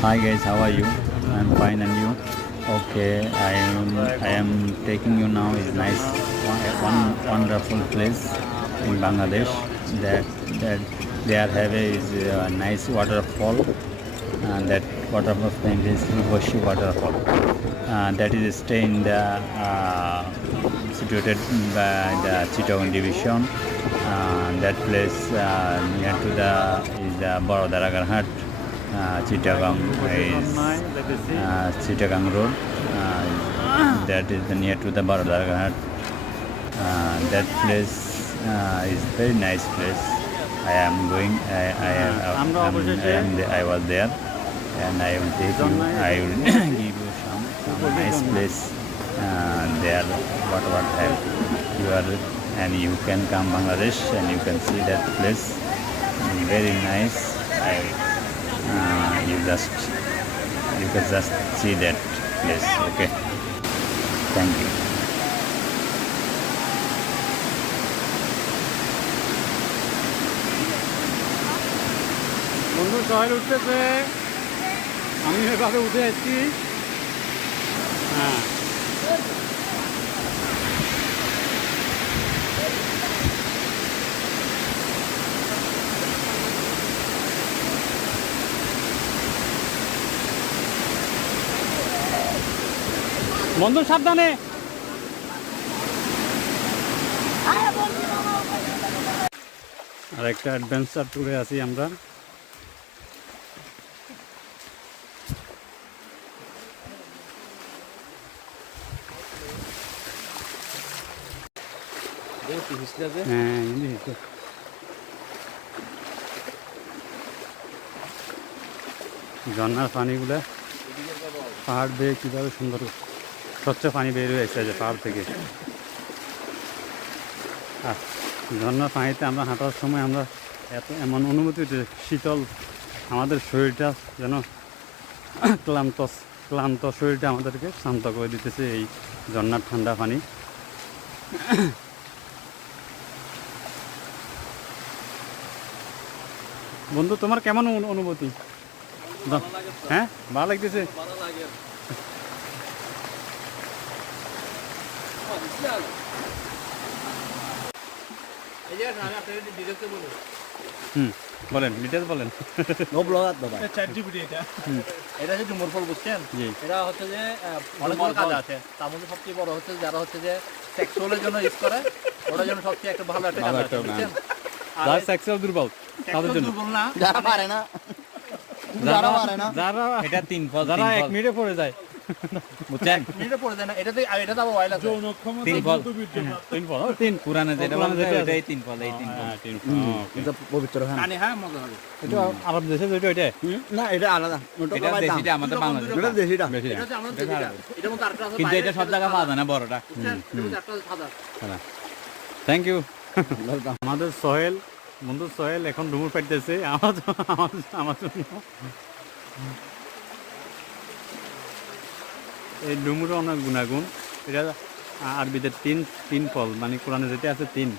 Hi guys, how are you? I'm fine, and you? Okay, I am taking you now. Is nice one wonderful place in Bangladesh that they are having is a nice waterfall, and that waterfall name is Urvashi waterfall. That is stay in the situated by the Chittagong division. That place near to the is the Barodaragarhat. Chittagong is Chittagong Road. That is near to the Barodaragarhat. That place is very nice place. I am going. I was there, and I will take you. I will give you some nice place there. What have you are, and you can come Bangladesh and you can see that place. Very nice. You can just see that place. Okay. Thank you. বন্ধু সবাই উঠতেছে, আমি এভাবে উঠে যাচ্ছি। হ্যাঁ, বন্ধু সাবধানে। আর একটা অ্যাডভেঞ্চার ট্যুরে আছি আমরা। হ্যাঁ, ঝর্নার পানিগুলা পাহাড় বেয়ে কীভাবে সুন্দর স্বচ্ছ পানি বের হয়ে এসেছে পাহাড় থেকে। আর ঝর্নার পানিতে আমরা হাঁটার সময় আমরা এমন অনুভূতি শীতল, আমাদের শরীরটা যেন ক্লান্ত শরীরটা আমাদেরকে শান্ত করে দিতেছে এই ঝর্নার ঠান্ডা পানি। বন্ধু, তোমার কেমন অনুভূতি? হ্যাঁ, ভালো লাগতেছে। বলেন, ডিটেলস বলেন। নো ব্লগার দাদা, এটা হচ্ছে ডুমুর ফল, বুঝছেন? এটা হচ্ছে যে অনেকগুলো কাজ আছে, তার মধ্যে সবচেয়ে বড় হচ্ছে যারা হচ্ছে যে সেক্সুয়ালের জন্য ইউজ করে, ওটার জন্য সবচেয়ে একটা ভালো একটা কাজ আছে, বুঝছেন? যারা সেক্সুয়াল দুর্বল তাদের জন্য, দুর্বল না, যারা পারে না, যারা এটা 3 ফল, যারা 1 মিনিটে পড়ে যায়, বুঝছেন? মিনিটে পড়ে যায় না, এটাতে তো ওয়াইল আছে। 3 ফল, 3 পুরানো যেটা এটাই 3 ফল, এই 3 ফল। এটা পবিত্র। হ্যাঁ, হ্যাঁ, মজা হবে। এটা আরব দেশে যেটা ওইটা না এটা আলাদা, এটা দেশিটা, আমাদের বাংলাদেশ এটা দেশিটা। এটা হচ্ছে আমাদের যেটা, এটার মধ্যে আরেকটা আছে, কিন্তু এটা সব জায়গায় পাওয়া যায় না, বড়টা। বুঝছেন? এটার মধ্যে একটা আছে সাদা। Thank you. আমাদের সোহেল, বন্ধু সোহেল এখন ডুমুর পাইতেছে আমার জন্য। এই ডুমুরও অনেক গুণাগুণ। এটা আরবিতে তিন ফল, মানে কোরআনে যেটা আছে 3,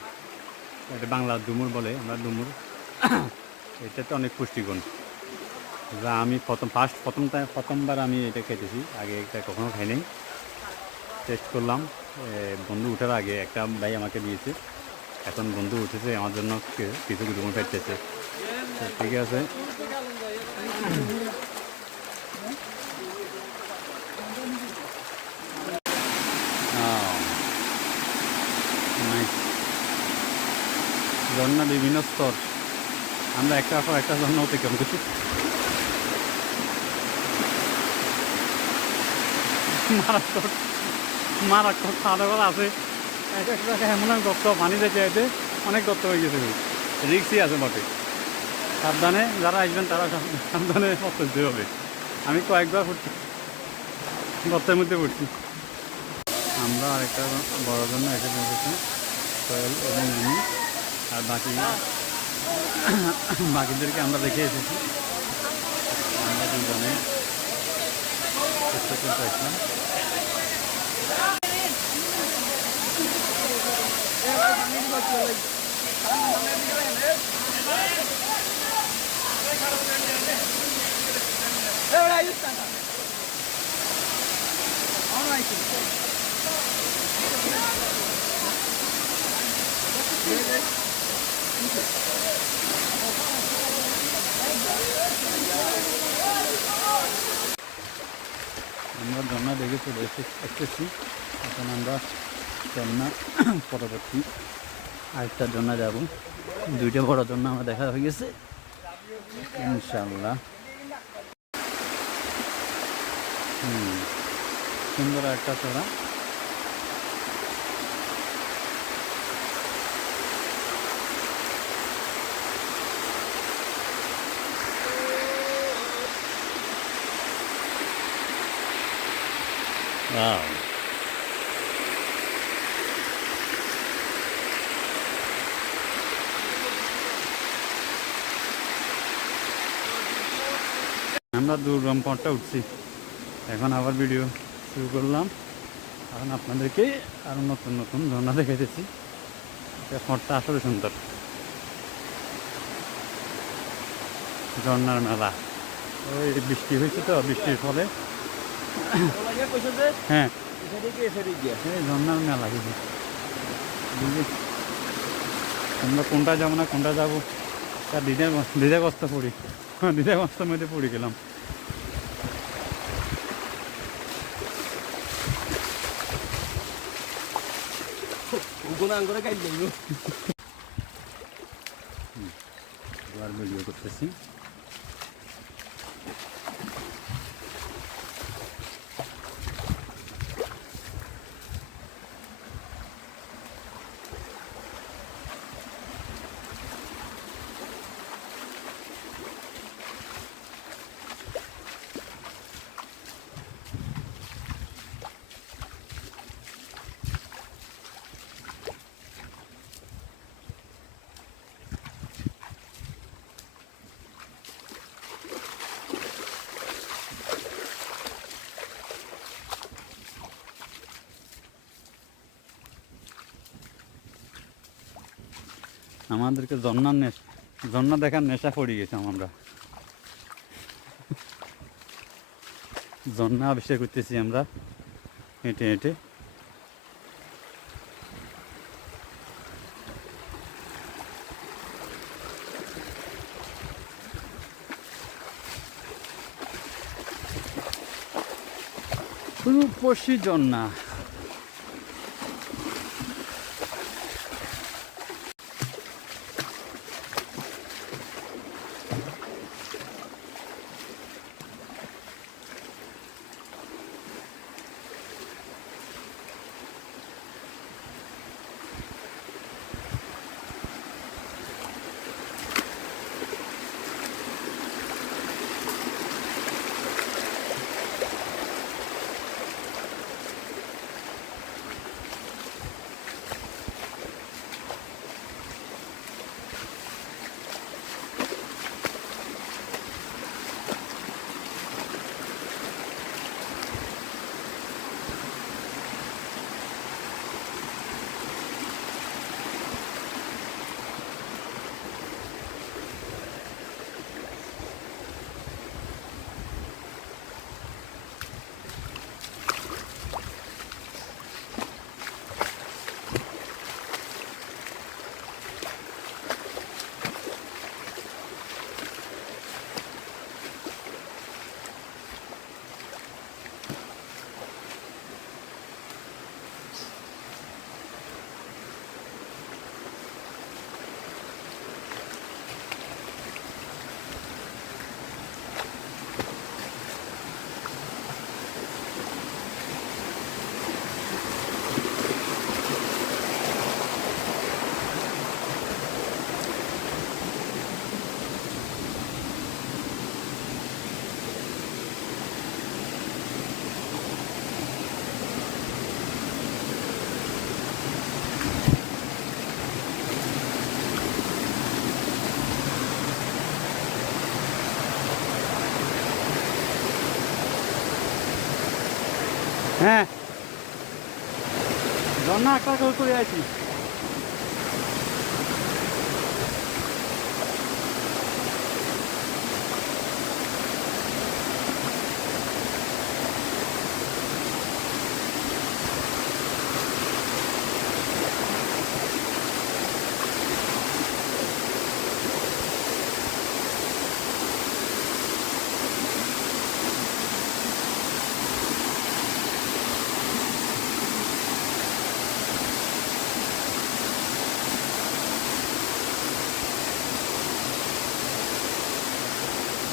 এটা বাংলা ডুমুর বলে, আমরা ডুমুর। এটাতে অনেক পুষ্টিগুণ, যা আমি প্রথমবার আমি এটা খেতেছি, আগে এটা কখনো খাই নাই। টেস্ট করলাম বন্ধু উঠার আগে, একটা ভাই আমাকে দিয়েছে, এখন বন্ধু উঠেছে আমার জন্য কিছু ডুমুর পাইতেছে। ঠিক আছে, ঝর্ণা বিভিন্ন স্তর, আমরা একটার পর একটা ঝর্ণা অতিক্রম করছি। মারাত্মক খাওয়া আছে, একটা এমন গর্ত, পানি যেতে যেতে অনেক গর্ত হয়ে গেছে, রিক্সই আছে বটে। সাবধানে যারা আসবেন তারা সাবধানে পড়তে হবে। আমি কয়েকবার পড়ছি, গর্তের মধ্যে পড়ছি। আমরা আরেকটা বড় জন্য এসে পৌঁছেছি, সোহেল এবং আমি, আর বাকিদেরকে আমরা রেখে এসেছি। আমরা দুজনে চেষ্টা করতে আসলাম। আমরা ঝর্ণা দেখে চলে এসেছি। এখন আমরা ঝর্ণা পরবর্তী আরেকটা ঝর্ণা যাব। দুইটা বড় ঝর্ণা আমার দেখা হয়ে গেছে ইনশাল্লাহ। সুন্দর একটা চড়া। Wow. আমরা দুর্গম পথটা উঠছি, এখন আবার ভিডিও শুরু করলাম। এখন আপনাদেরকে আরো নতুন নতুন ঝর্ণা দেখাইতেছি। পথটা আসলে সুন্দর। ঝর্ণার মেলা, ওই বৃষ্টি হয়েছে তো, বৃষ্টির ফলে হ্যাঁ ঝর্ণার মেলা। আমরা কোনটা যাবো না কোনটা যাবো তার দ্বিধাগ্রস্ত পড়ি, দ্বিধাগ্রস্তের মধ্যে পড়ে গেলাম। ভিডিও করতেছি। আমাদেরকে ঝর্ণা দেখার নেশা পড়ে গেছে। আমরা ঝর্ণা আবিষ্কার করতেছি আমরা হেঁটে হেঁটে। রূপসী ঝর্ণা। হ্যাঁ ঝর্ণা একটা করে আছি।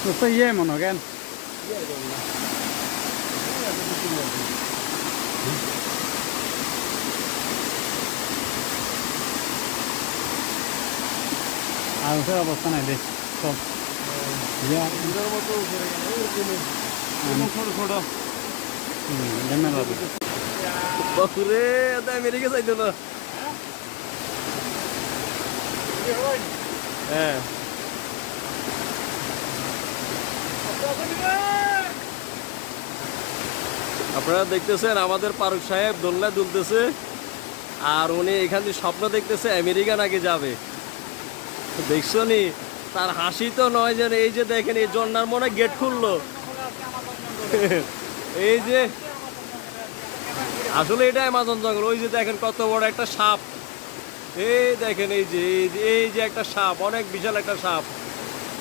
দোস্ত ইয়ে মনে কেন আর ওটার অবস্থা নাই দেখ সব বাপুরে আমেরিকা যাইতো না হ্যাঁ আপনারা দেখতেছেন আমাদের ফারুক সাহেব দোলনা দুলতেছে আর উনি এখান থেকে স্বপ্ন দেখতেছে আমেরিকা নাকি যাবে দেখছো নি তার হাসি তো নয় যেন এই যে দেখেন এই জন্নার মনে গেট খুললো এই যে আসলে এটা অ্যামাজন জঙ্গল ওই যে দেখেন কত বড় একটা সাপ এই দেখেন এই যে একটা সাপ অনেক বিশাল একটা সাপ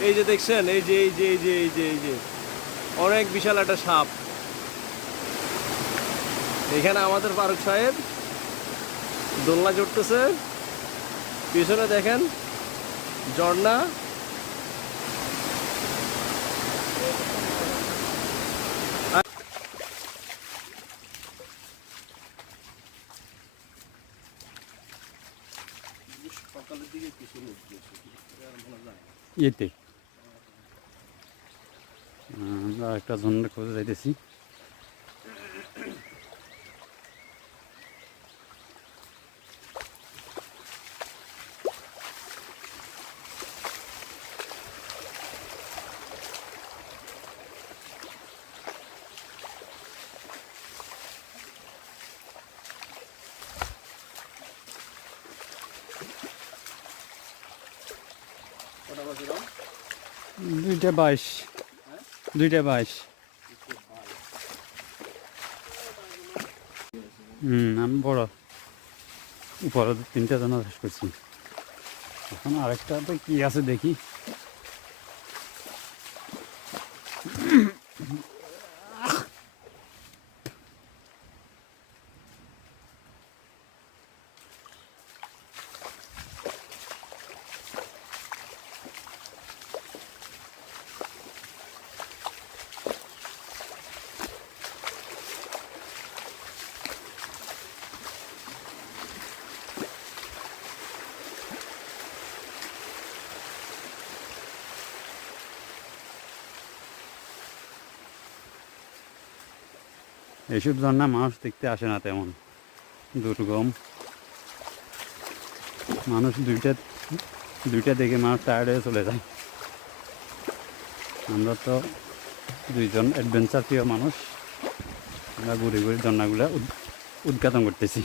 এই যে দেখছেন এই যে অনেক বিশাল একটা সাপ এখানে আমাদের ফারুক সাহেব দোলনা চড়তেছে পিছনে দেখেন ঝর্ণা ইয়েতে আমরা একটা ঝর্ণা খোঁজে যাইতেছি দুইটা 22 আমি বড় উপরে 3টা জন শেষ করছি এখন আরেকটা তো কি আছে দেখি এইসব ঝর্ণা মানুষ দেখতে আসে না তেমন দুর্গম মানুষ দুইটা দেখে মানুষ টায়ার্ড হয়ে চলে যায় আমরা তো দুইজন অ্যাডভেঞ্চার প্রিয় মানুষ আমরা ঘুরে ঘুরে ঝর্ণাগুলো উদ্ঘাটন করতেছি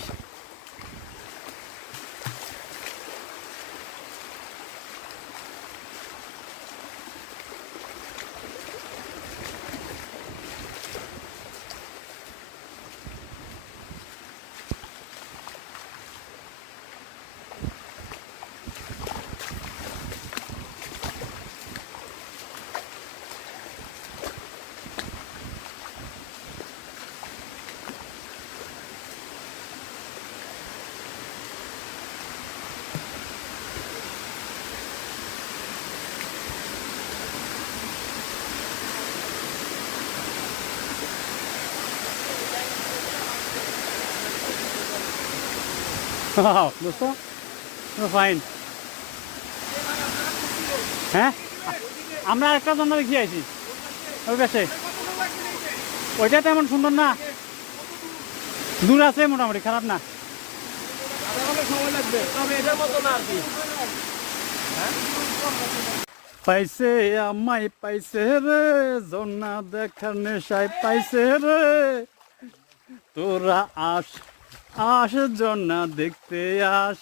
দোস্ত ফাইন হ্যাঁ আমরা একটা জন্য দেখি আছি ওই পাশে ওইটা তেমন সুন্দর না দূর আছে মোটামুটি খারাপ না সময় লাগবে তবে এটার মতো না আর কি পাইছে আমায় পাইছে রে জন্না দেখার নেশায় পাইছে রে তোরা আস জন্না দেখতে আস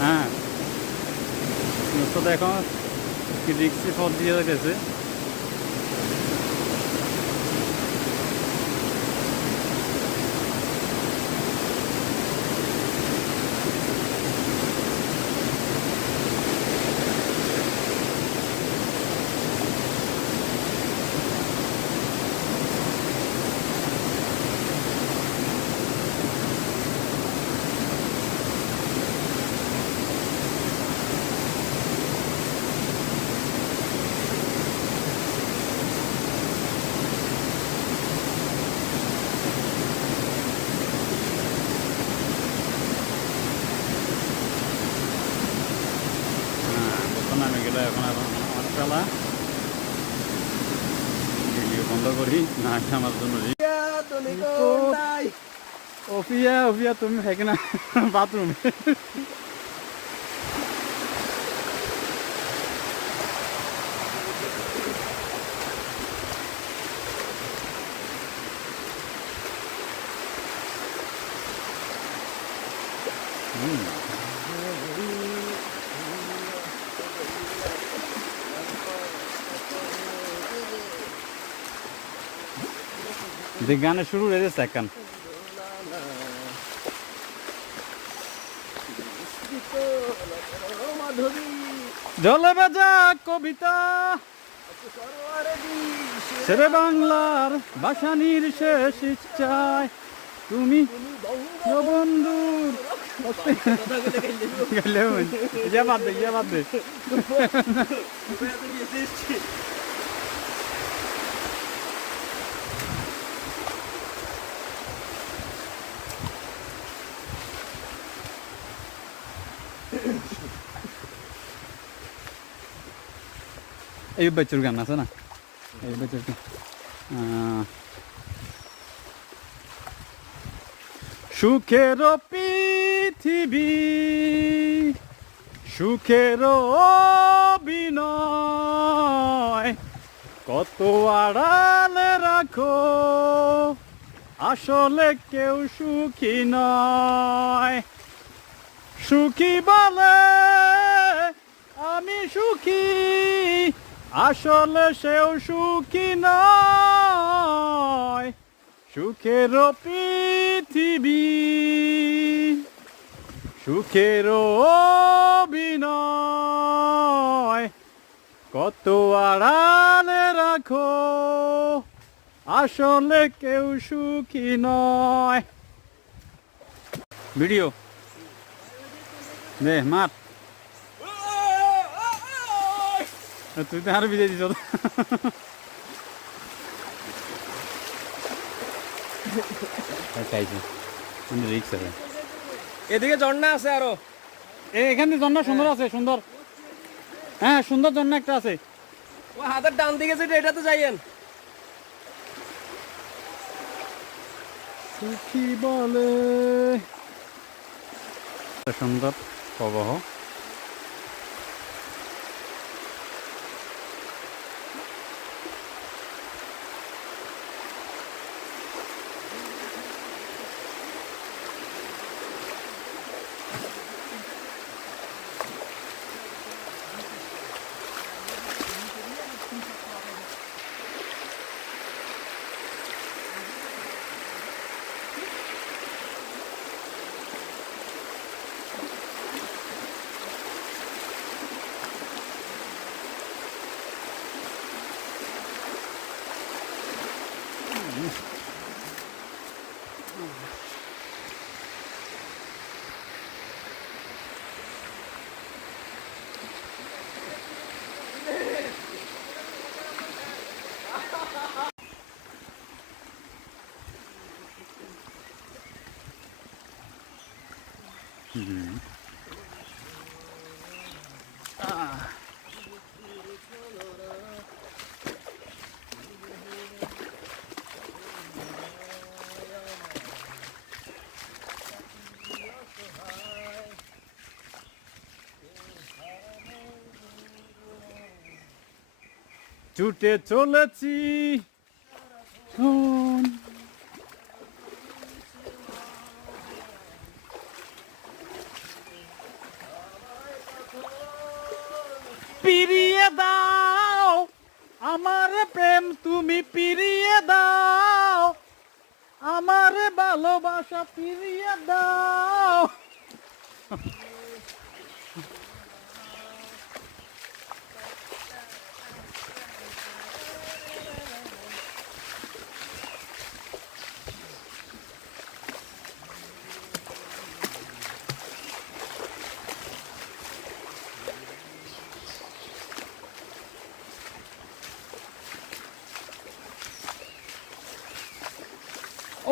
হ্যাঁ তো দেখো কি রিক্সি পথ দিয়ে গেছে গেল এখন আমার খেলা ভিডিও বন্ধ করি না আমার জন্য অফিয়া অফিয়া তুমি থাকে না বাথরুমে যে গানে শুরু হয়ে গেছে এখন জলে বাজা কবিতা ছেড়ে বাংলার ভাষানির শেষ ইচ্ছায় তুমি বন্ধুর বাদ দে এই বাচ্চার গান আছে না এই বাচ্চার সুখের পৃথিবী সুখের বিনয় কত আড়ালে রাখো আসলে কেউ সুখী নয় সুখী বলে আমি সুখী আসলে সেও সুখী নয় সুখের পৃথিবী সুখের বিনয় কত আড়ালে রাখো আসলে কেউ সুখী নয় ভিডিও দে মার তুই তো আরো বিজয় দিছ এদিকে ঝর্ণা আছে আরো এখানে ঝর্ণা সুন্দর আছে সুন্দর হ্যাঁ সুন্দর ঝর্ণা একটা আছে ও হাতের ডান দিকে যেটা এটাতে যাইয়েন সুখী বলে সুন্দর প্রবাহ ছুটে চলেছি পিরিয়ে দাও আমার প্রেম তুমি পিরিয়ে দাও আমার ভালোবাসা পিরিয়ে দাও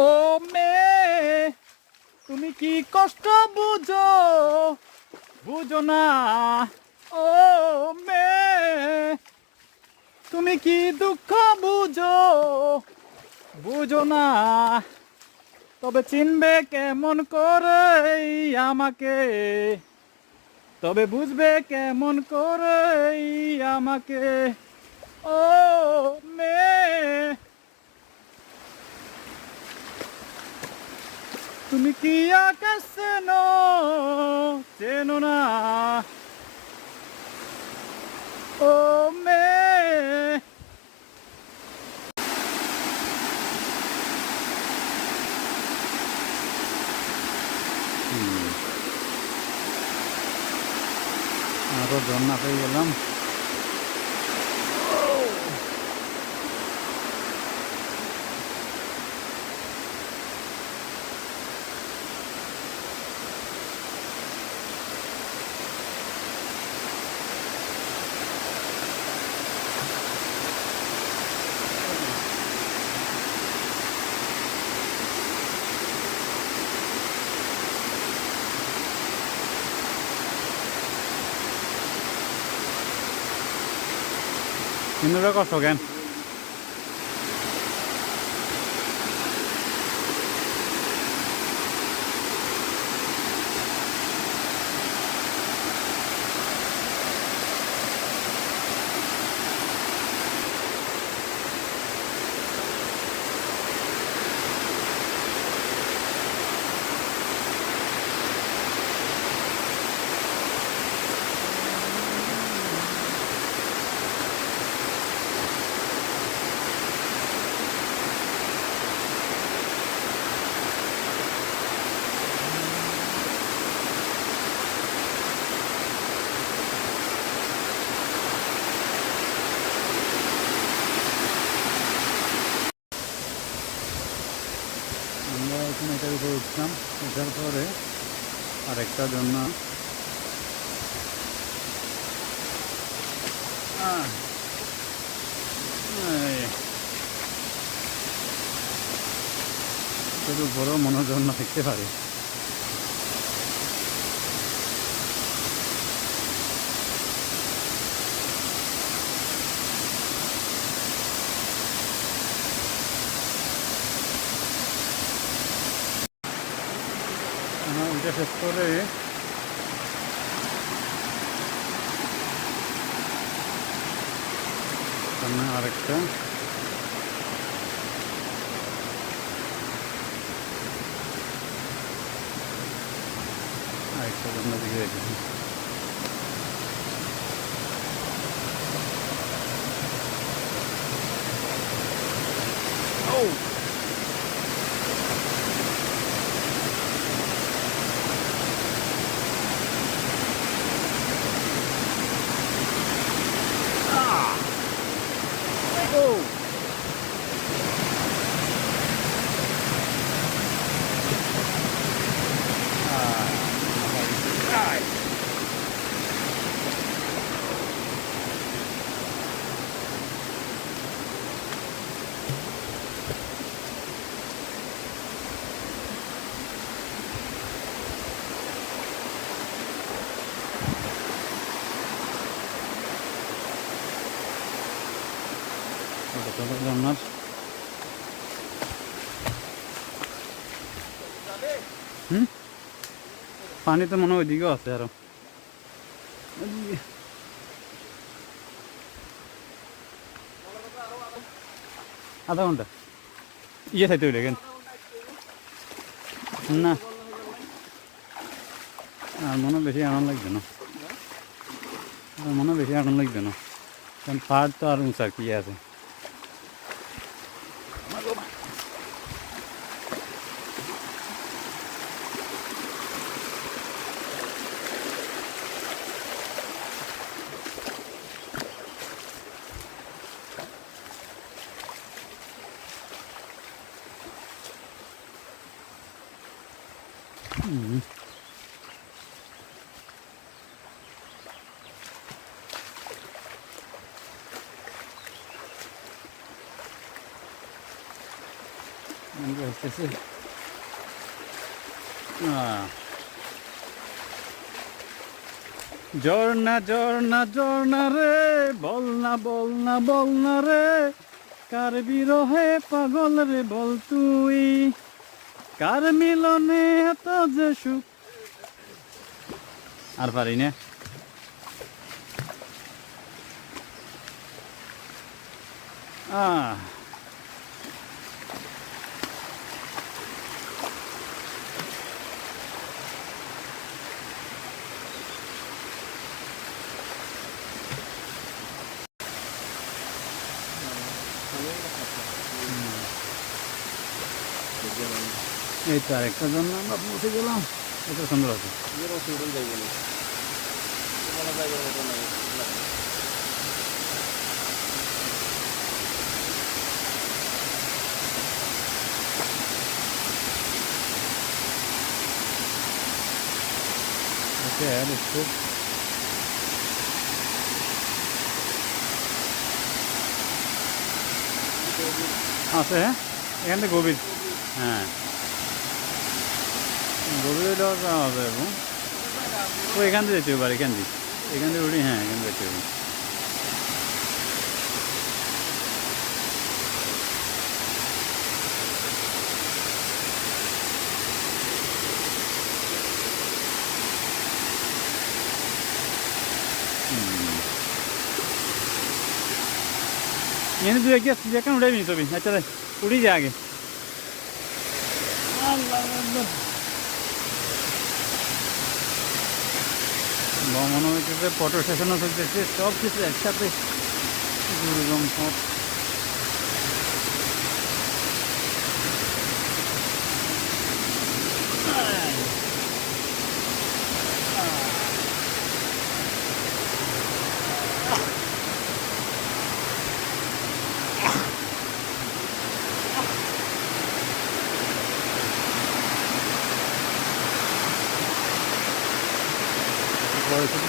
ও মেয়ে তুমি কি কষ্ট বুঝো বুঝো না ও মেয়ে তুমি কি দুঃখ বুঝো বুঝো না তবে চিনবে কেমন করে আমাকে তবে বুঝবে কেমন করে আমাকে ও মেয়ে তুমি কি আকাশ চেনো না ও মেয়ে আরো ঝর্ণা পেয়ে গেলাম। কিন্তু কষ্ট কেন? আমরা এখানে এটার উপরে উঠলাম, ওঠার পরে আরেকটা ঝর্ণা এর উপরেও মনোঝর্ণা দেখতে পারি। ওইটা শেষ করে সামনে আরেকটা জন্য দিকে রেখেছি। আপনার পানি তো মনে হয় ওইদিকেও আছে আরো, আধা ঘন্টা ইয়ে খাইতে হইলে কেন না, আর মনে বেশি আনন্দ লাগবে না, আর মনে বেশি আনন্দ লাগবে না, কারণ পাহাড় তো আর উঁচা কি আছে। ঝর্ণা ঝর্ণা ঝর্ণা রে, বল না বল না বল না রে, কার বিরহে পাগল রে বল তুই, কার মিলনে এত যে সুখ। আর পারি না। এই তো আরেকটা জন্য আমরা পৌঁছে গেলাম। এটা সুন্দর আছে। আছে হ্যাঁ, এখান থেকে গভীর। হ্যাঁ, গভীরে যাওয়া যাবে। ও এখান থেকে যেতে পারে, এখান থেকে উঠি। হ্যাঁ, এখান থেকে যেতে হবে। এনে তুই একখান উঠে নি ছবি। আচ্ছা উঠি যা আগে। মনে হইতেছে ফটো সেশনও চলতেছে, সব কিছু একসাথে দুর্গম সব।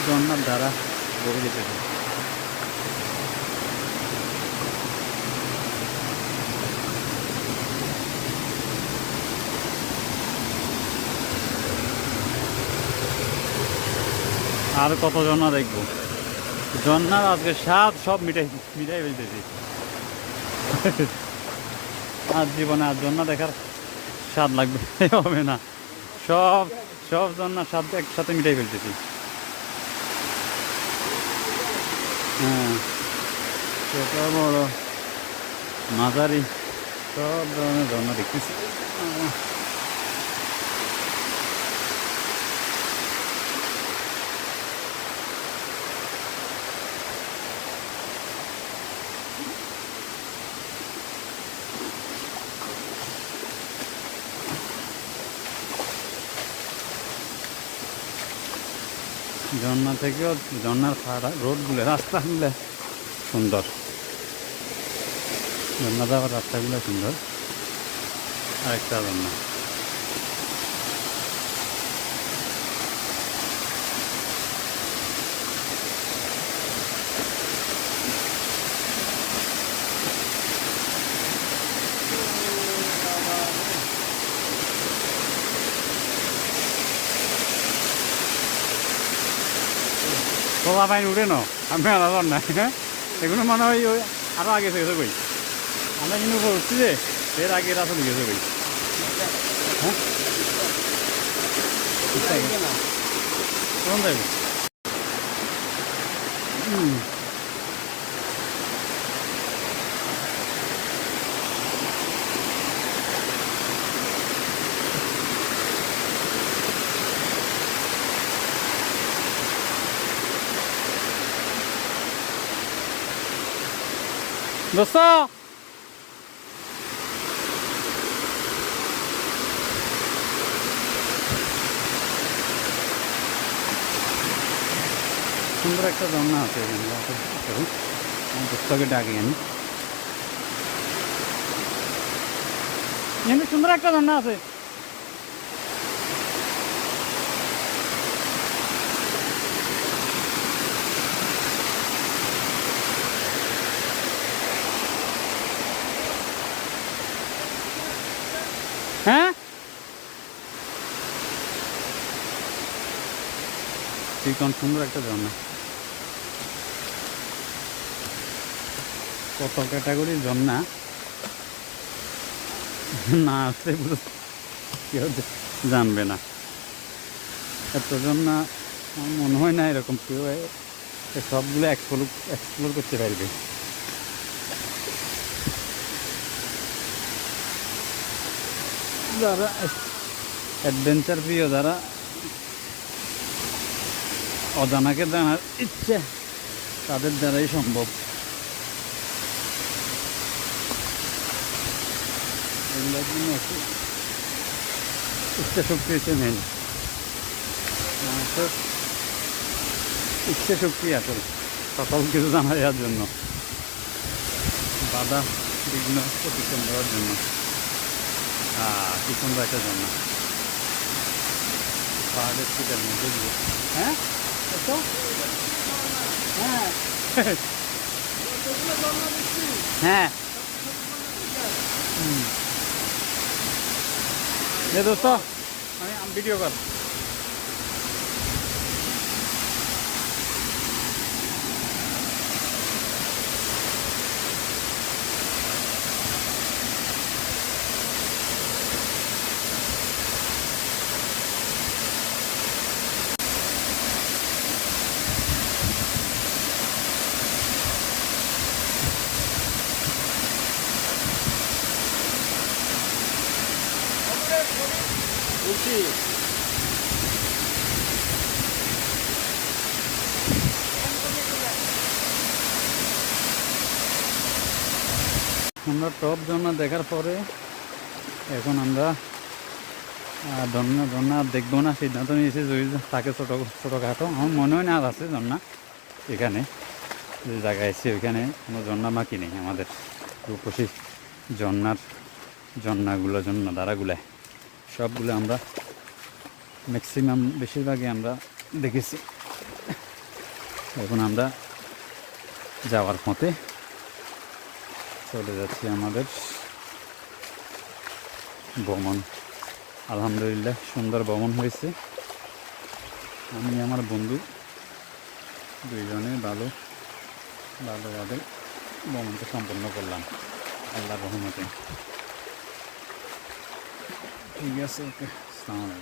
ঝর্ণার দ্বারা বয়ে যেতেছে। আর কত ঝর্ণা দেখবো। ঝর্ণার আজকে স্বাদ সব মিটাই ফেলতেছি। আর জীবনে আর ঝর্ণা দেখার স্বাদ লাগবে হবে না। সব ঝর্ণার স্বাদ একসাথে মিটাই ফেলতেছি। হ্যাঁ, ছোট বড় মাঝারি সব ধরনের ঝর্ণা দেখতেছি। ঝর্ণা থেকেও ঝর্ণার রোডগুলো, রাস্তাগুলো সুন্দর। ঝর্ণা যাওয়ার রাস্তাগুলো সুন্দর। আরেকটা ঝর্ণা। কলা পাইন উঠে ন আমি আলাদা নাই। হ্যাঁ, এগুলো মনে হয় ওই আরও আগে গেছে কই। আমরা কিন্তু উপর উঠছি যে এর আগে আসলে গেছে কই। হ্যাঁ, কোন যাইব? দোস্ত সুন্দর একটা ঝর্ণা আছে এখানে। পুস্তকে ডাকি আমি। এখানে সুন্দর একটা ঝর্ণা আছে। হ্যাঁ, চিকন সুন্দর একটা ঝর্ণা। কত ক্যাটাগরির ঝর্ণা না আসলে কেউ জানবে না। এত ঝর্ণা আমার মনে হয় না এরকম কেউ সবগুলো এক্সপ্লোর করতে পারবে। যারা অ্যাডভেঞ্চার প্রিয়, যারা অজানাকে জানার ইচ্ছে, তাদের দ্বারাই সম্ভব। এগুলোর জন্য একটু ইচ্ছা শক্তি হচ্ছে মেন। মানুষের ইচ্ছে শক্তি আসল সকল কিছু জানা যাওয়ার জন্য, বাধা বিঘ্ন অতিক্রম করার জন্য। কি সুন্দর একটা জন্য পাহাড়ের শীতের মধ্যে দিয়ে। হ্যাঁ হ্যাঁ হ্যাঁ দোস্ত আমি ভিডিও কর। বলছি আমরা টপ ঝর্ণা দেখার পরে এখন আমরা ঝর্ণা দেখবো না সিদ্ধান্ত নিয়েছি। যদি থাকে ছোটোখাটো, আমার মনে হয় না আর আছে ঝর্ণা এখানে যে জায়গায় এসেছি ওইখানে কোনো ঝর্ণা বাকি নেই। আমাদের রূপসী ঝর্ণাধারাগুলায় সবগুলো আমরা ম্যাক্সিমাম বেশিরভাগই আমরা দেখেছি। এখন আমরা যাওয়ার পথে চলে যাচ্ছি আমাদের ভ্রমণ। আলহামদুলিল্লাহ সুন্দর ভ্রমণ হয়েছে। আমি আমার বন্ধু দুইজনে ভালোভাবে ভ্রমণটা সম্পন্ন করলাম আল্লাহর রহমতে। ঠিক আছে, ওকে, আসসালামু আলাইকুম।